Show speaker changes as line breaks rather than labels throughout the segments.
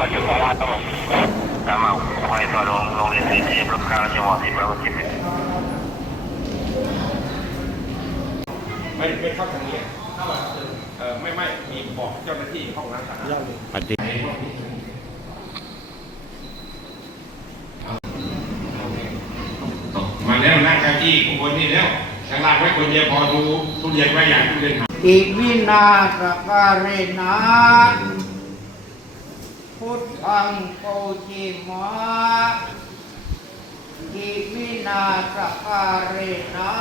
ปัจจุบันว่ามาควายตัวลงโรงเรียนที่รถกลางจังหวัดที่เราคิด
ไม่ไม่เข้าทางนี้เข้ามาเออไม่ไม่มีบอกเจ้าหน้าที่ห้องน้ำสาธารณะ
ปฏิ
มาแล้วนั่งเก้าอี้ข้างบนนี่แล้วข้างล่างไว้คนเดียวพอดูทุเรียนไว้อย่างทุเรียนหา
อิวินาสการินา พุทธังโกจิมาอิวินาสการินะ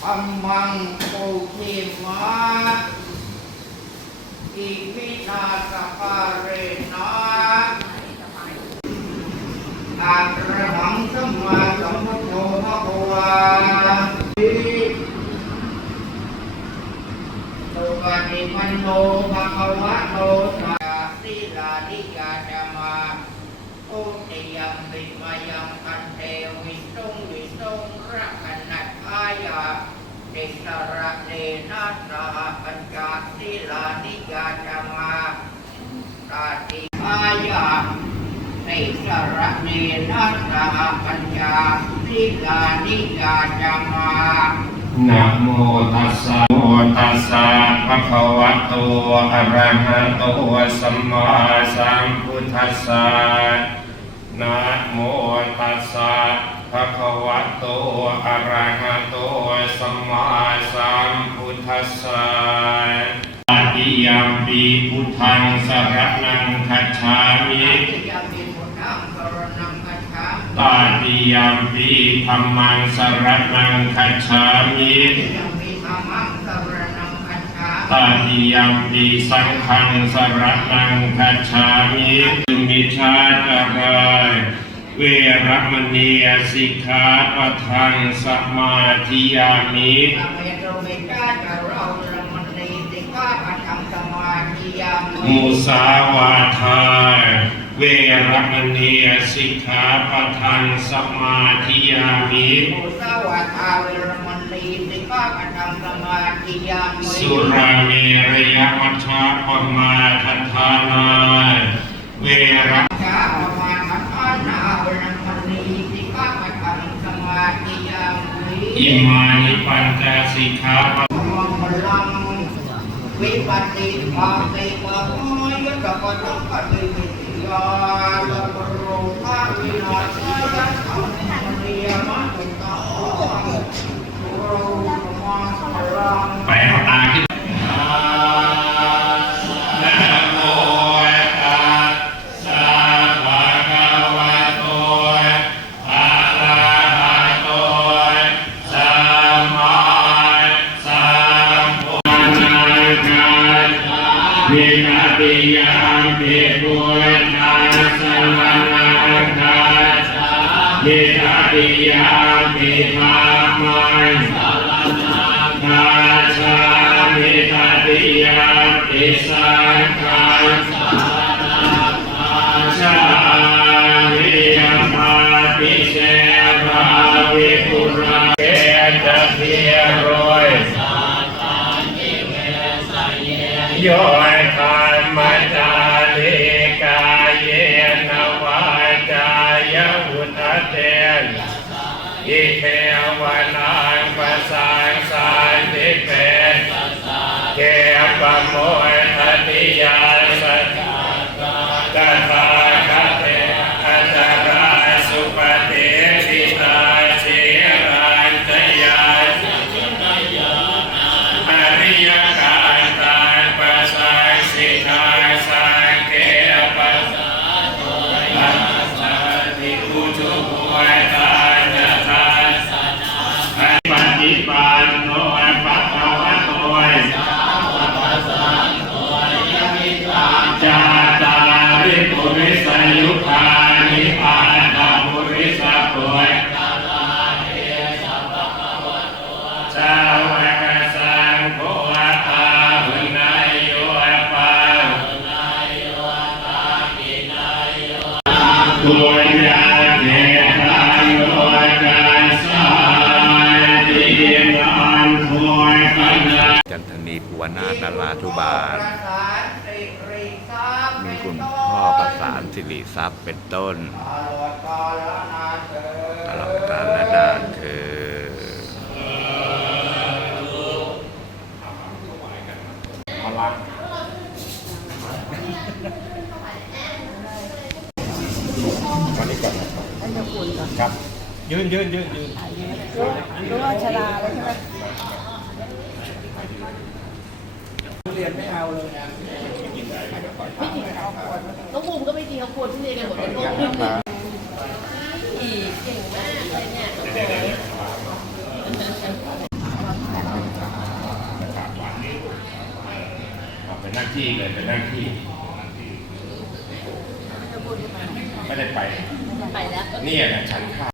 ธรรมังโกจิมาอิวินาสการินะระหังสัมมาสัมพุทโธภะคะวา สุปฏิปันโนภะคะวะโตสาสีลานิกาจามาโอติยัม ปิมายังคันเทวิสุงวิสุงรักขณัตอายาติสระเนนัสสหปัญจสีลานิกาจามาตาติอายาติสระเนนัสสหปัญจสีลานิกาจามา
นะโมตัสสะโมตัสสะภะคะวะโตอะระหะโตสัมมาสัมพุทธัสสะ นะโมตัสสะภะคะวะโต อะระหะโต สัมมาสัมพุทธัสสะปฏิยัมปีพุทธังสรณังคัจฉามิตาติยัมปีธรรมังสรนังคัจฉามิ ตาติยัมปีสังฆังสรนังคัจฉามิสุมิชาจารายเวรมณีสิกขาปะทังสมาธิยามิมุสาวาทา เวรมณีสิกขาปะทังสมาธิยามิสุราเมรยมัชฌะปมาทัฏฐานาเวระอิมานิปัญจสิกขาปะ
วิปัสสิภาติปะโมยตะปะตังปะติวิทยาตะปะโรภาวินาศายัตถังมณียมะตุตาโรมาสรัง
ไปเอาตาขึ้นนะโมตัสสะภะคะวะโตอะระหะโตสัมมา สัมพุทธัสสะวินาติยามปิปุญญาส วินาติยามิธรรมังกาชามิตติยาติสังฆังชาวิยมาติเสราวิปุราเกตเพียรอยโยยธรรมจา ทธเตนอิเทวนาปัสสังสันติเป็นเกปโมยทติยา คุ
ณพ่อประสานสิริทรัพย์เป็นต้น
ตลอดกาลนานเถิ
ตอดกาลและนานเธอญ
ครับ ยืนยืนยืนยืน
รู้ว่าชราแล้วใช่ไหมเรีย
น้อาเลย งบูมก็ไม่ดีเขาควรที่เรียนกันหมดเลยพวกนี้อีกเก่งมากเลยเนี่ย
เป็นหน้าที่เลยเป็นหน้าที่ ไม่ได้ไป
ไปแล้ว
เนี่ยนะฉันข้า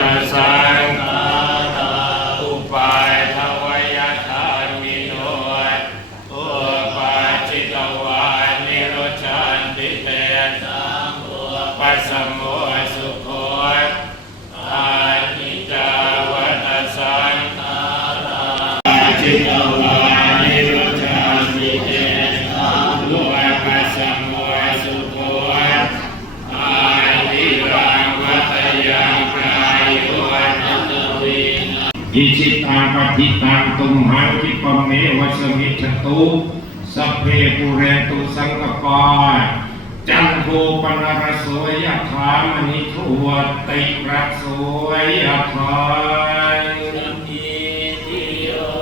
อิชิตังปฏิตังตุมหังคิปะเมวัสมิจตุสัพเพปุเรตุสังกปาจันโทปนรสวยถามณิทวติระโสยถาอิติโย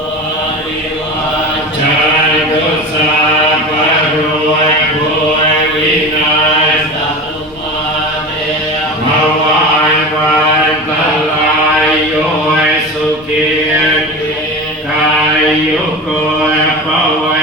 ยยุโกภว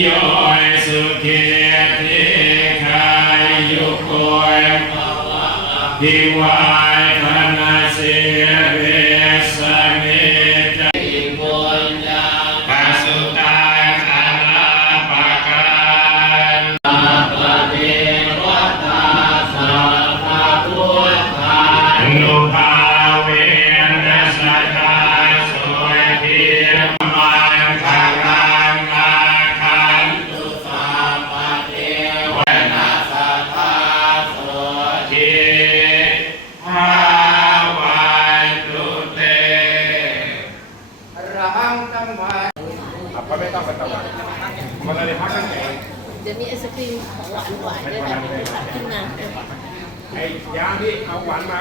โยสุขีติขายุโกทิวายธนาเสเร เลยพักกันเอง
เดี๋ยวมีไอศครีมของหวานหวานๆด้วยนะที่ตัดขึ้นมา
ไอ้ยาที่เอาหวานมา